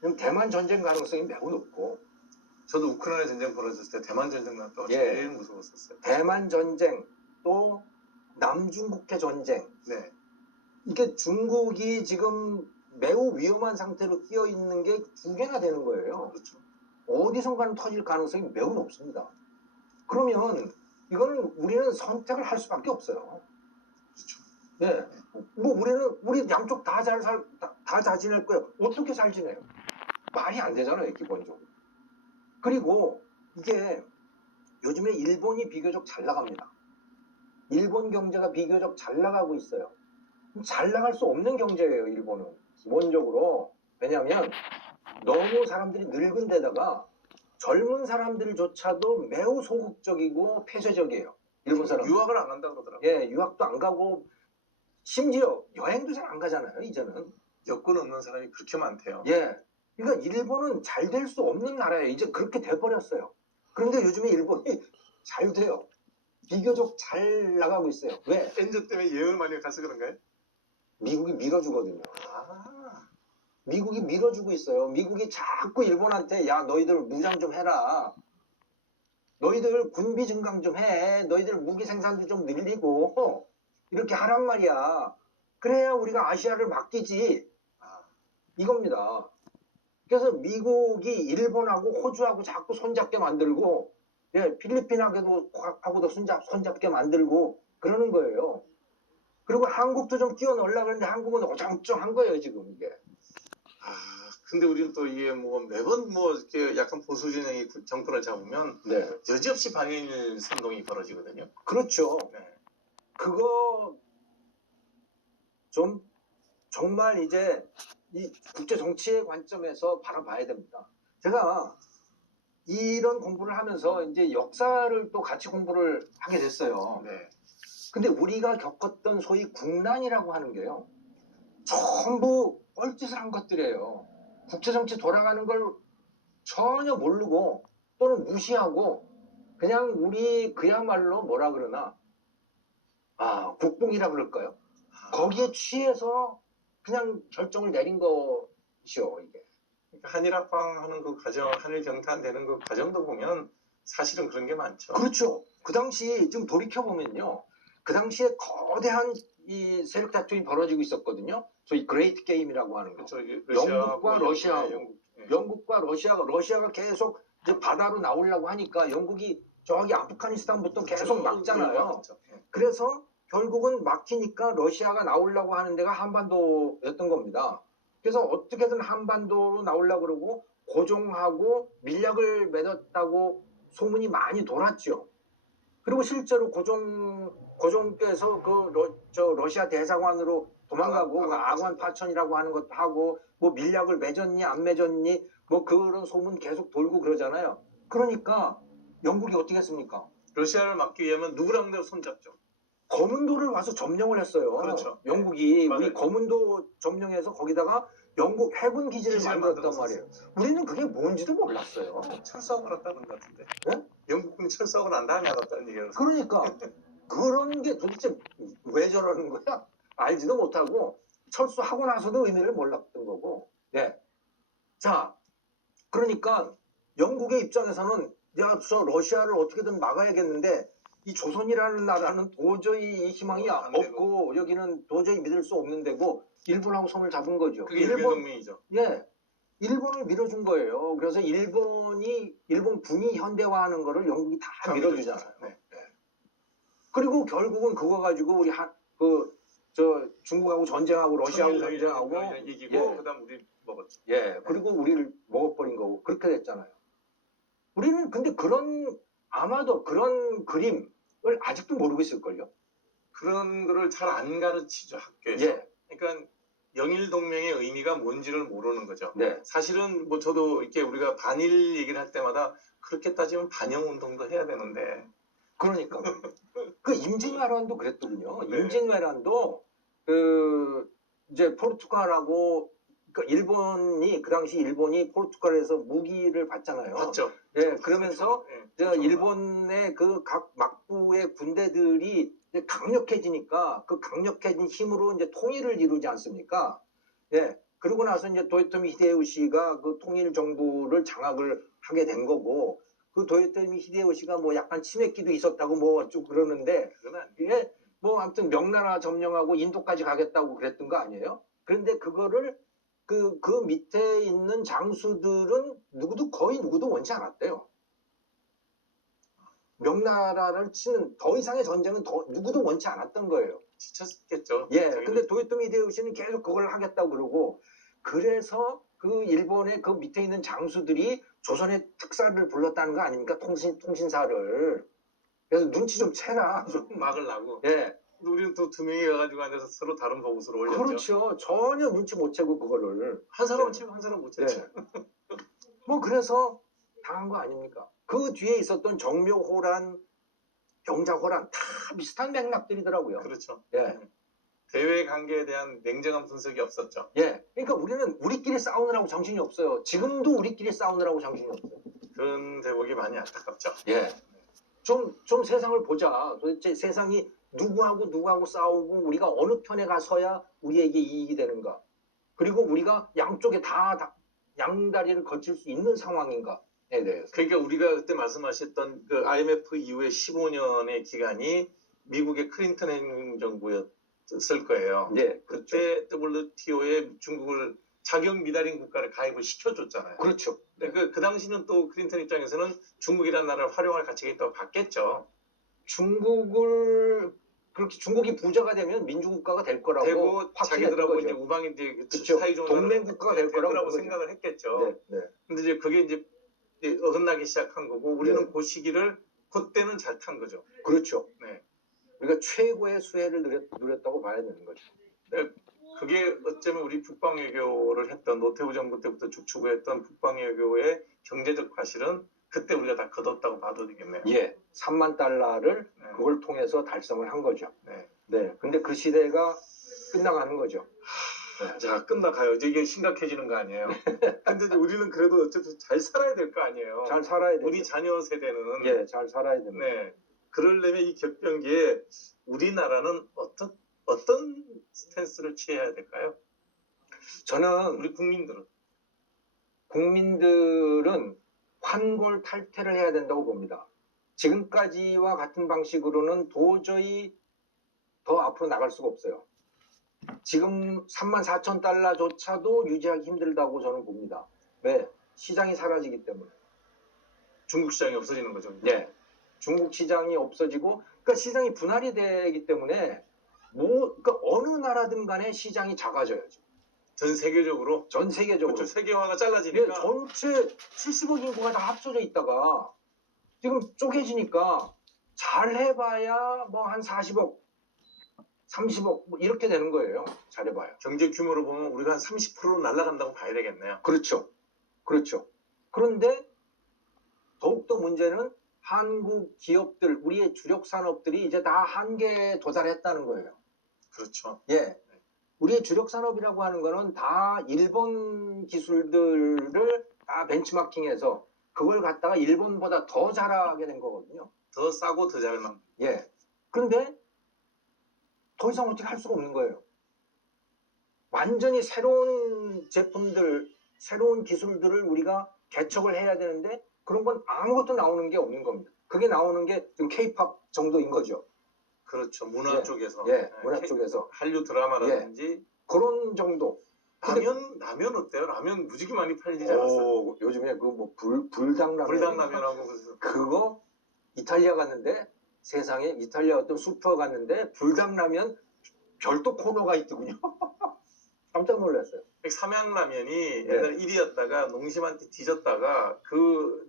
그럼 대만 전쟁 가능성이 매우 높고, 저도 우크라이나 전쟁 벌어졌을 때 대만 전쟁 났다가 제일 무서웠었어요. 대만 전쟁, 또 남중국해 전쟁. 네. 이게 중국이 지금 매우 위험한 상태로 끼어 있는 게 두 개나 되는 거예요. 그렇죠. 어디선가는 터질 가능성이 매우 높습니다. 그러면 이거는 우리는 선택을 할 수밖에 없어요. 그렇죠. 네. 뭐 우리 양쪽 다 잘 지낼 거예요. 어떻게 잘 지내요? 말이 안 되잖아요, 기본적으로. 그리고 이게 요즘에 일본이 비교적 잘 나갑니다. 일본 경제가 비교적 잘 나가고 있어요. 잘 나갈 수 없는 경제예요, 일본은. 기본적으로. 왜냐하면 너무 사람들이 늙은 데다가 젊은 사람들조차도 매우 소극적이고 폐쇄적이에요. 일본 사람. 유학을 안 간다고 그러더라고요. 예, 유학도 안 가고 심지어 여행도 잘 안 가잖아요, 이제는. 여권 없는 사람이 그렇게 많대요. 예. 그러니까 일본은 잘 될 수 없는 나라예요. 이제 그렇게 돼버렸어요. 그런데 요즘에 일본이 잘 돼요. 비교적 잘 나가고 있어요. 왜? 엔저 때문에 여행을 많이 가서 그런가요? 미국이 밀어주거든요. 아, 미국이 밀어주고 있어요. 미국이 자꾸 일본한테 야 너희들 무장 좀 해라. 너희들 군비 증강 좀 해. 너희들 무기 생산도 좀 늘리고 이렇게 하란 말이야. 그래야 우리가 아시아를 맡기지. 이겁니다. 그래서 미국이 일본하고 호주하고 자꾸 손잡게 만들고 필리핀하고도 손잡게 만들고 그러는 거예요. 그리고 한국도 좀 끼워 넣으려고 그러는데 한국은 어정쩡한 거예요, 지금 이게. 근데 우리는 또 이게 뭐 매번 뭐 이렇게 약간 보수 진영이 정권을 잡으면 네. 여지없이 반일 선동이 벌어지거든요. 그렇죠. 네. 그거 좀 정말 이제 이 국제 정치의 관점에서 바라봐야 됩니다. 제가 이런 공부를 하면서 이제 역사를 또 같이 공부를 하게 됐어요. 네. 근데 우리가 겪었던 소위 국난이라고 하는 게요. 전부 뻘짓을 한 것들이에요. 국제 정치 돌아가는 걸 전혀 모르고 또는 무시하고 그냥 우리 그야말로 뭐라 그러나 국뽕이라 그럴까요? 거기에 취해서 그냥 결정을 내린 것이요, 이게. 한일 합방하는 그 과정, 한일 경탄 되는 그 과정도 보면 사실은 그런 게 많죠. 그렇죠. 그 당시 지금 돌이켜보면요. 그 당시에 거대한 이 세력 다툼이 벌어지고 있었거든요. 소위 그레이트 게임이라고 하는 거. 그렇죠. 영국과 러시아하고. 네. 영국과 러시아가 계속 이제 바다로 나오려고 하니까 영국이 저기 아프가니스탄부터 계속 막잖아요. 네. 그래서 결국은 막히니까 러시아가 나오려고 하는 데가 한반도였던 겁니다. 그래서 어떻게든 한반도로 나오려고 그러고 고종하고 밀약을 맺었다고 소문이 많이 돌았죠. 그리고 실제로 고종께서 러시아 대사관으로 도망가고 아관 파천이라고 하는 것도 하고 뭐 밀약을 맺었니 안 맺었니 뭐 그런 소문 계속 돌고 그러잖아요. 그러니까 영국이 어떻게 했습니까? 러시아를 막기 위하면 누구랑도 손잡죠. 거문도를 와서 점령을 했어요. 그렇죠. 영국이 네. 우리 거문도 점령해서 거기다가 영국 해군 기지를 만들었단 말이에요. 우리는 그게 뭔지도 몰랐어요. 철수하고 났다는 것 같은데. 네? 영국군이 철수하고 난 다음에 알았다는 얘기를. 그러니까 그런 게 도대체 왜 저러는 거야? 알지도 못하고 철수하고 나서도 의미를 몰랐던 거고. 네. 자, 그러니까 영국의 입장에서는 저 러시아를 어떻게든 막아야겠는데 이 조선이라는 나라는 도저히 이 희망이 없고 여기는 도저히 믿을 수 없는 데고 일본하고 손을 잡은 거죠. 그게 일본동맹이죠. 예. 일본을 밀어준 거예요. 그래서 일본 군이 현대화하는 거를 영국이 다 밀어주잖아요. 네. 그리고 결국은 그거 가지고 우리 중국하고 전쟁하고 러시아하고 전쟁하고 이기고 그다음 우리 먹었죠. 예. 그리고 우리를 먹어버린 거고 그렇게 됐잖아요. 우리는 근데 아마도 그런 그림을 아직도 모르고 있을걸요. 그런 거를 잘 안 가르치죠, 학교에서. 예. 그러니까 영일 동맹의 의미가 뭔지를 모르는 거죠. 네. 사실은 뭐 저도 이렇게 우리가 반일 얘기를 할 때마다 그렇게 따지면 반영 운동도 해야 되는데. 그러니까 그 임진왜란도 그랬거든요. 네. 임진왜란도 이제 포르투갈하고 그러니까 그 당시 일본이 포르투갈에서 무기를 받잖아요. 맞죠. 예, 그러면서 네. 일본의 그 각 막부의 군대들이 이제 강력해지니까 그 강력해진 힘으로 이제 통일을 이루지 않습니까? 예. 그러고 나서 이제 도요토미 히데요시가 그 통일 정부를 장악을 하게 된 거고, 그 도요토미 히데요시가 뭐 약간 치맥기도 있었다고 뭐 좀 그러는데, 그건 아니에요. 그게 뭐 아무튼 명나라 점령하고 인도까지 가겠다고 그랬던 거 아니에요? 그런데 그거를 그 밑에 있는 장수들은 거의 누구도 원치 않았대요. 명나라를 치는 더 이상의 전쟁은 누구도 원치 않았던 거예요. 지쳤겠죠. 예, 자기들. 근데 도요토미 히데요시는 계속 그걸 하겠다고 그러고, 그래서 그 일본의 그 밑에 있는 장수들이 조선의 특사를 불렀다는 거 아닙니까? 통신사를. 그래서 눈치 좀 채라. 막으려고. 예, 우리는 또 두 명이 가가지고 앉아서 서로 다른 보고서를 올렸죠. 그렇죠. 전혀 눈치 못 채고 그거를. 한 사람은 네. 치고 한 사람은 못 예. 쳤죠. 뭐 그래서 당한 거 아닙니까? 그 뒤에 있었던 정묘호란, 병자호란 다 비슷한 맥락들이더라고요. 그렇죠. 예. 대외 관계에 대한 냉정한 분석이 없었죠. 예. 그러니까 우리는 우리끼리 싸우느라고 정신이 없어요. 지금도 우리끼리 싸우느라고 정신이 없어요. 그런 대목이 많이 안타깝죠. 예. 좀 세상을 보자. 도대체 세상이 누구하고 싸우고 우리가 어느 편에 가서야 우리에게 이익이 되는가. 그리고 우리가 양쪽에 양다리를 거칠 수 있는 상황인가에 대해서. 그러니까 우리가 그때 말씀하셨던 그 IMF 이후에 15년의 기간이 미국의 클린턴 행정부였을 거예요. 예. 그렇죠. 그때 WTO에 중국을 자격 미달인 국가를 가입을 시켜줬잖아요. 그렇죠. 근데 그 당시는 또 클린턴 입장에서는 중국이라는 나라를 활용할 가치가 있다고 봤겠죠. 그렇게 중국이 부자가 되면 민주국가가 될 거라고 되고 확신했던 자기들하고 거죠. 이제 우방인데 그렇죠. 사이좋은 동맹국가가 될 거라고 생각을 했겠죠. 네, 네. 근데 이제 그게 이제 어긋나기 시작한 거고 우리는 네. 그 시기를 그때는 잘 탄 거죠. 그렇죠. 네. 우리가 최고의 수혜를 누렸다고 봐야 되는 거죠. 그게 어쩌면 우리 북방외교를 했던 노태우 정부 때부터 쭉 추구했던 북방외교의 경제적 과실은 그때 우리가 다 거뒀다고 봐도 되겠네요. 예, 3만 달러를 네. 그걸 통해서 달성을 한 거죠. 네. 네, 근데 그 시대가 끝나가는 거죠. 네. 자, 끝나가요. 이게 심각해지는 거 아니에요. 근데 이제 우리는 그래도 어쨌든 잘 살아야 될 거 아니에요. 잘 살아야 돼요. 우리 자녀 세대는. 예, 잘 살아야 됩니다. 네. 그러려면 이 격변기에 우리나라는 어떤 스탠스를 취해야 될까요? 저는 우리 국민들은 환골 탈퇴를 해야 된다고 봅니다. 지금까지와 같은 방식으로는 도저히 더 앞으로 나갈 수가 없어요. 지금 34,000달러조차도 유지하기 힘들다고 저는 봅니다. 왜? 시장이 사라지기 때문에. 중국 시장이 없어지는 거죠. 네. 중국 시장이 없어지고, 그러니까 시장이 분할이 되기 때문에, 그러니까 어느 나라든 간에 시장이 작아져야죠. 전 세계적으로. 전 세계적으로. 그렇죠. 세계화가 예, 잘라지니까. 전체 70억 인구가 다 합쳐져 있다가 지금 쪼개지니까 잘 해봐야 뭐 한 40억, 30억 뭐 이렇게 되는 거예요. 잘해봐요. 경제 규모로 보면 우리가 한 30% 날아간다고 봐야 되겠네요. 그렇죠. 그렇죠. 그런데 더욱더 문제는 한국 기업들, 우리의 주력 산업들이 이제 다 한계에 도달했다는 거예요. 그렇죠. 예. 우리의 주력 산업이라고 하는 거는 다 일본 기술들을 다 벤치마킹해서 그걸 갖다가 일본보다 더 잘하게 된 거거든요. 더 싸고 더 잘만. 예. 그런데 더 이상 어떻게 할 수가 없는 거예요. 완전히 새로운 제품들, 새로운 기술들을 우리가 개척을 해야 되는데 그런 건 아무것도 나오는 게 없는 겁니다. 그게 나오는 게 지금 K-팝 정도인 거죠. 그렇죠. 문화 예. 쪽에서. 예, 문화 쪽에서. 한류 드라마라든지. 그런 정도. 라면 어때요? 라면 무지개 많이 팔리지 않았어요? 요즘에 그 뭐 불닭라면. 불닭라면하고 무슨. 그거 이탈리아 갔는데 세상에 이탈리아 어떤 슈퍼 갔는데 불닭라면 별도 코너가 있더군요. 깜짝 놀랐어요. 삼양라면이 옛날에 1위였다가 농심한테 뒤졌다가 그